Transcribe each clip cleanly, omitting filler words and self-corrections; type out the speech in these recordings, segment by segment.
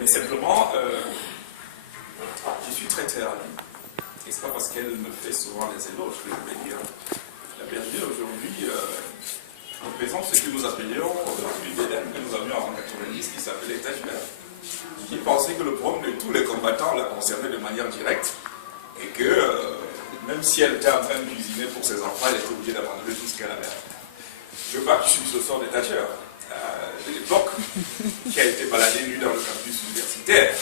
Mais simplement, je suis très terre à lui. Et ce n'est pas parce qu'elle me fait souvent les éloges que je vais dire. La Bergine aujourd'hui représente ce que nous appelions une BDM que nous avions en 90 qui s'appelait Tajmer, qui pensait que le problème de tous les combattants la concernait de manière directe et que même si elle était en train de cuisiner pour ses enfants, elle était obligée d'abandonner tout ce qu'elle avait. Je veux pas que je suis ce sort des tâcheurs de l'époque qui a été baladé nu dans le campus universitaire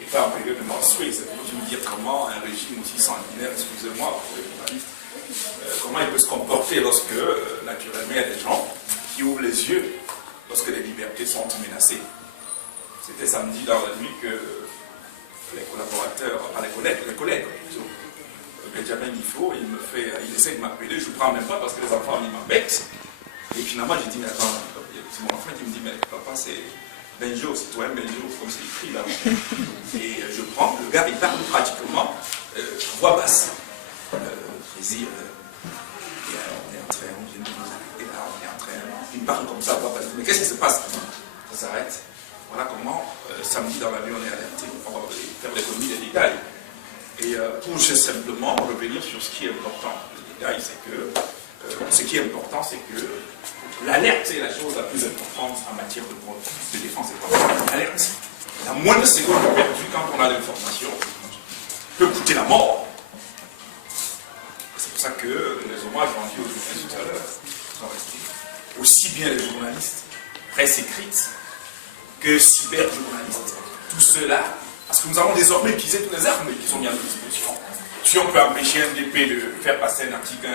et pas en période de menstruée. C'est pour me dire comment un régime aussi sanguinaire, excusez-moi pour les journalistes, comment il peut se comporter lorsque, naturellement, il y a des gens qui ouvrent les yeux lorsque les libertés sont menacées. C'était samedi dans la nuit que les collaborateurs, pas les collègues plutôt, Benjamin Ifo, il essaie de m'appeler, je ne prends même pas parce que les enfants m'embêtent. Et finalement, j'ai dit, mais attends, c'est mon enfant qui me dit, mais papa, c'est Benjo, citoyen Benjo, comme c'est écrit là. Et je prends, le gars, il parle pratiquement voix basse. Plaisir, on est en train, on vient de nous arrêter là, on est en train, il me parle comme ça, voix basse. Mais qu'est-ce qui se passe? Ça s'arrête. Voilà comment, samedi dans la nuit, on est alerté. On va faire l'économie des détails. Et pour juste simplement revenir sur ce qui est important, le détail, c'est que ce qui est important, c'est que l'alerte est la chose la plus importante en matière de défense et de l'alerte. La moindre seconde perdue quand on a l'information peut coûter la mort. C'est pour ça que les hommages rendus aujourd'hui tout à l'heure, aussi bien les journalistes, presse écrite, que cyberjournalistes, tout cela, parce que nous avons désormais utilisé toutes les armes qui sont mises à disposition. Si on peut empêcher un DP de faire passer un article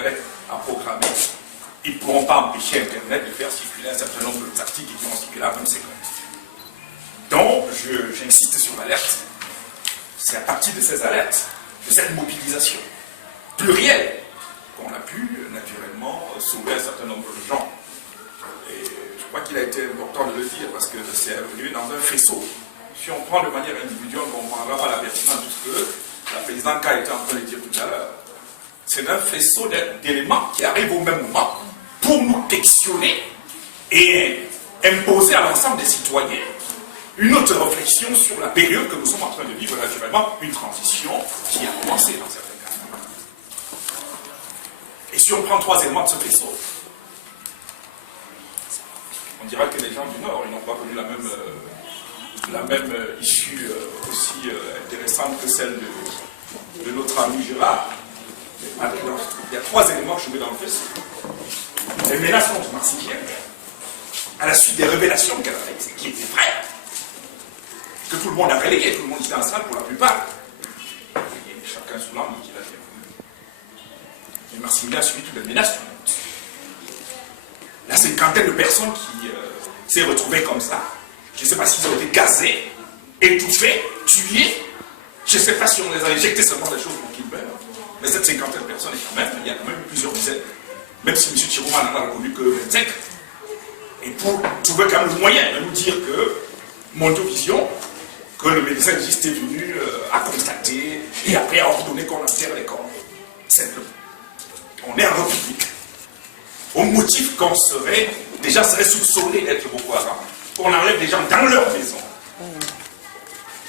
à programmer, ils ne pourront pas empêcher Internet de faire circuler un certain nombre d'articles qui vont circuler à 20 secondes. Donc, j'insiste sur l'alerte. C'est à partir de ces alertes, de cette mobilisation plurielle, qu'on a pu naturellement sauver un certain nombre de gens. Et je crois qu'il a été important de le dire parce que c'est venu dans un faisceau. Si on prend de manière individuelle, on ne comprendra pas la pertinence de ce que la présidente K était en train de dire tout à l'heure. C'est un faisceau d'éléments qui arrivent au même moment pour nous questionner et imposer à l'ensemble des citoyens une autre réflexion sur la période que nous sommes en train de vivre, naturellement, une transition qui a commencé dans certains cas. Et si on prend trois éléments de ce faisceau, on dira que les gens du Nord, ils n'ont pas connu la même issue aussi intéressante que celle de notre ami Gérard. Il y a trois éléments que je mets dans le faisceau. Les menaces contre Marseillais, à la suite des révélations qu'elle a faites, qui étaient vraies, que tout le monde a relayé, tout le monde était en salle pour la plupart. Et chacun sous l'angle qu'il a fait. Et Marseillais a suivi toutes les menaces. La cinquantaine de personnes qui s'est retrouvées comme ça, je ne sais pas s'ils ont été gazés, étouffés, tués. Je ne sais pas si on les a injectés seulement des choses pour qu'ils meurent. Mais cette cinquantaine de personnes, il y a quand même plusieurs dizaines. Même si M. Chirouman n'en a reconnu que 25. Et pour trouver quand même le moyen de nous dire que Mondovision, que le médecin juste est venu à constater et après a ordonné qu'on enterre les corps. Simplement. On est en République. Au motif qu'on serait soupçonné d'être Boko Haram. On enlève des gens dans leur maison.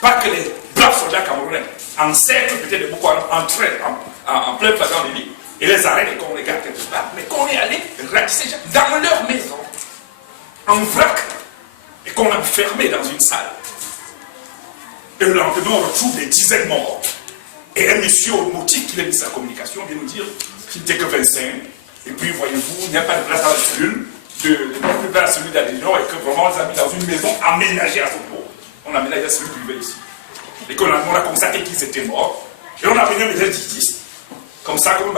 Pas que les braves soldats camerounais, ancêtres peut-être de Boko Haram, entraient en plein flagrant délit et les arrêtent et qu'on les garde quelque part, mais qu'on est allé ratisser ces gens dans leur maison, en vrac, et qu'on a enfermé dans une salle. Et le lendemain, on retrouve des dizaines morts. Et un monsieur au motif qu'il a mis sa communication vient nous dire qu'il n'était que 25. Et puis, voyez-vous, il n'y a pas de place dans la cellule, dans la cellule d'adhésion, et que vraiment, on les a mis dans une maison aménagée à Sopro. On a aménagé la cellule privée ici. Et qu'on a constaté qu'ils étaient morts. Et on a venu un médecin justice, comme ça, comme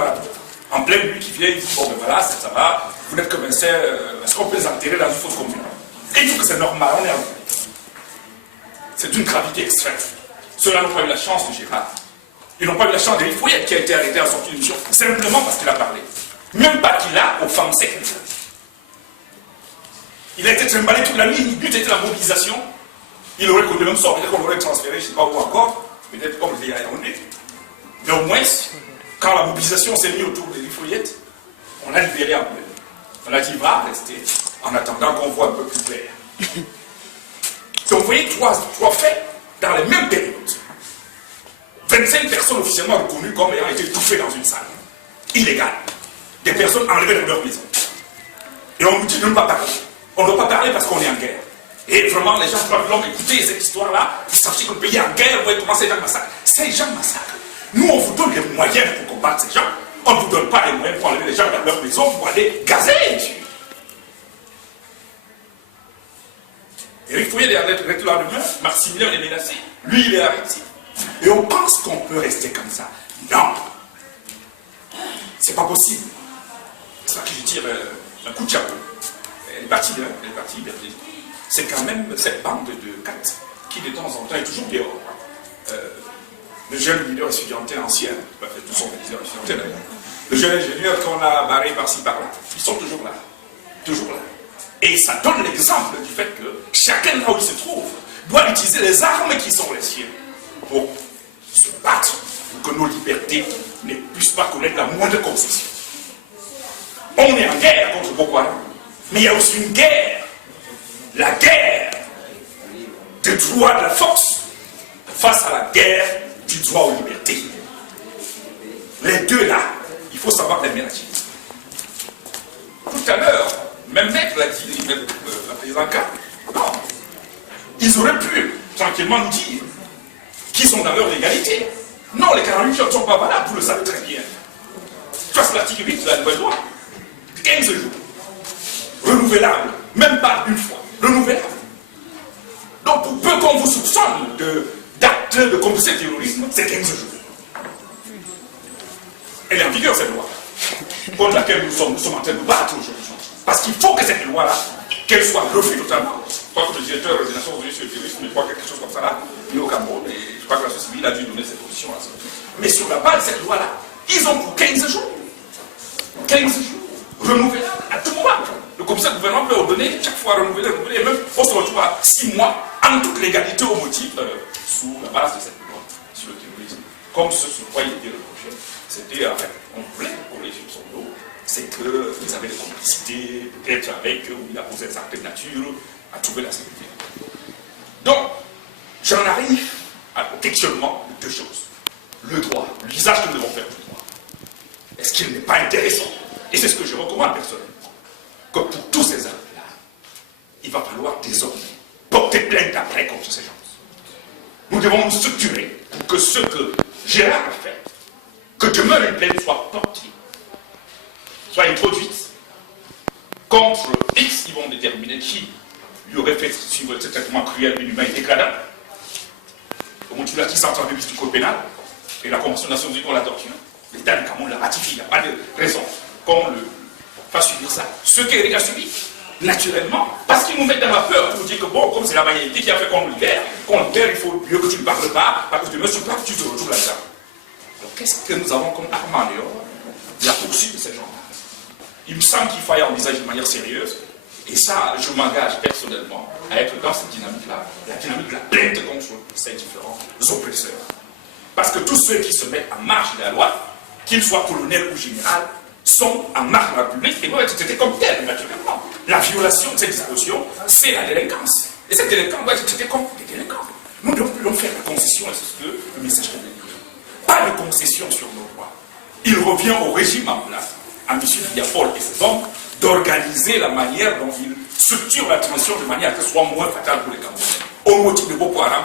en pleine nuit qui vient, il dit, bon, ben voilà, ça va, vous n'êtes que 25, est-ce qu'on peut les enterrer dans une fosse commune? Et il dit que c'est normal, on est en vie. C'est d'une gravité extrême. Ceux-là n'ont pas eu la chance de Gérard. Ils n'ont pas eu la chance d'Éric Fouillette qui a été arrêté en sortie d'émission, simplement parce qu'il a parlé. Même pas qu'il a offensé quelqu'un. Il a été trimballé toute la nuit, le but était la mobilisation. Il aurait connu le même sort, peut-être qu'on l'aurait transféré, je ne sais pas où encore, peut-être comme je l'ai Yaoundé. Mais au moins, quand la mobilisation s'est mise autour d'Éric Fouillette, on a libéré un peu. On a dit, va rester, en attendant qu'on voit un peu plus clair. Donc vous voyez, trois faits dans les mêmes périodes, 25 personnes officiellement reconnues comme ayant été étouffées dans une salle illégale. Des personnes enlevées de leur maison. Et on nous dit de ne pas parler. On ne doit pas parler parce qu'on est en guerre. Et vraiment, les gens doivent écouter cette histoire-là. Vous sachez que le pays est en guerre, vous voyez comment ces gens massacrent. Ces gens massacrent. Nous, on vous donne les moyens pour combattre ces gens. On ne vous donne pas les moyens pour enlever les gens dans leur maison pour aller gazer. Éric Fouillé est le lendemain, Maximilien est menacé. Lui, il est arrêté. Et on pense qu'on peut rester comme ça. Non. C'est pas possible. C'est ça que je tire un coup de chapeau. Elle est partie, Berlin. C'est quand même cette bande de 4 qui, de temps en temps, est toujours dehors. Le jeune leader étudiantin ancien, tous sont des leaders étudiantins d'ailleurs. Le jeune ingénieur qu'on a barré par-ci par-là, ils sont toujours là. Toujours là. Et ça donne l'exemple du fait que chacun là où il se trouve doit utiliser les armes qui sont les siennes pour se battre, pour que nos libertés ne puissent pas connaître la moindre concession. On est en guerre contre Boko Haram, mais il y a aussi une guerre, la guerre du droit de la force face à la guerre du droit aux libertés. Les deux là, il faut savoir les ménager. Tout à l'heure, même Maître l'a dit, la présidente K, non, ils auraient pu tranquillement nous dire qu'ils sont dans leur légalité. Non, les 48 heures ne sont pas valables, vous le savez très bien. Tu vois, l'article 8 de la nouvelle loi, 15 jours, renouvelable, même pas une fois, renouvelable. Donc, pour peu qu'on vous soupçonne d'actes de complicité de terrorisme, c'est 15 jours. Elle est en vigueur, cette loi, contre laquelle nous sommes en train de nous battre aujourd'hui. Parce qu'il faut que cette loi-là, qu'elle soit refusée totalement. Je crois que le directeur des Nations Unies sur le terrorisme, je crois quelque chose comme ça là, il est au Cameroun, et je crois que la société civile a dû donner cette position-là. Mais sur la base de cette loi-là, ils ont pour 15 jours. 15 jours, renouvelables à tout moment. Le commissaire du gouvernement peut ordonner chaque fois renouveler, et même on se retrouve à 6 mois en toute légalité au motif sous la base de cette loi sur le terrorisme. Comme ce sur quoi il était reproché, c'était avec, on voulait pour les sur son dos, c'est que vous avez des complicités, peut-être avec, où il a posé des actes de nature, à trouver la sécurité. Donc, j'en arrive au questionnement de deux choses. Le droit, l'usage que nous devons faire du droit. Est-ce qu'il n'est pas intéressant? Et c'est ce que je recommande personnellement. Que pour tous ces actes-là, il va falloir désormais porter plainte après contre ces gens. Nous devons nous structurer pour que ce que Gérard a fait, que demain une plainte soit portée, soit introduite contre X, ils vont déterminer qui lui aurait fait suivre ce traitement cruel, inhumain et dégradant. Au moment où l'article 132 du code pénal et la Convention des Nations Unies contre la torture, l'État du Cameroun l'a ratifié, il n'y a pas de raison qu'on le fasse subir ça. Ce qu'Éric a subi, naturellement, parce qu'ils nous mettent dans la peur pour dire que bon, comme c'est la banalité qui a fait qu'on nous libère, il faut mieux que tu ne parles pas, parce que demain sur place, tu te retrouves là-dedans. Donc qu'est-ce que nous avons comme arme en dehors? La poursuite de ces gens-là. Il me semble qu'il faille envisager de manière sérieuse, et ça, je m'engage personnellement à être dans cette dynamique-là, la dynamique de la plainte contre ces différents oppresseurs. Parce que tous ceux qui se mettent en marge de la loi, qu'ils soient colonels ou généraux, sont en marge de la République et doivent être traités comme tels, naturellement. La violation de ces dispositions, c'est la délinquance. Et ces délinquants doivent être traités comme des délinquants. Nous devons faire la concession, et c'est ce que le message que je dire. Pas de concession sur nos droits. Il revient au régime en place, à M. Diapol et ses hommes, d'organiser la manière dont ils structurent la transition de manière à ce que ce soit moins fatal pour les Camerounais. Au motif de Boko Haram,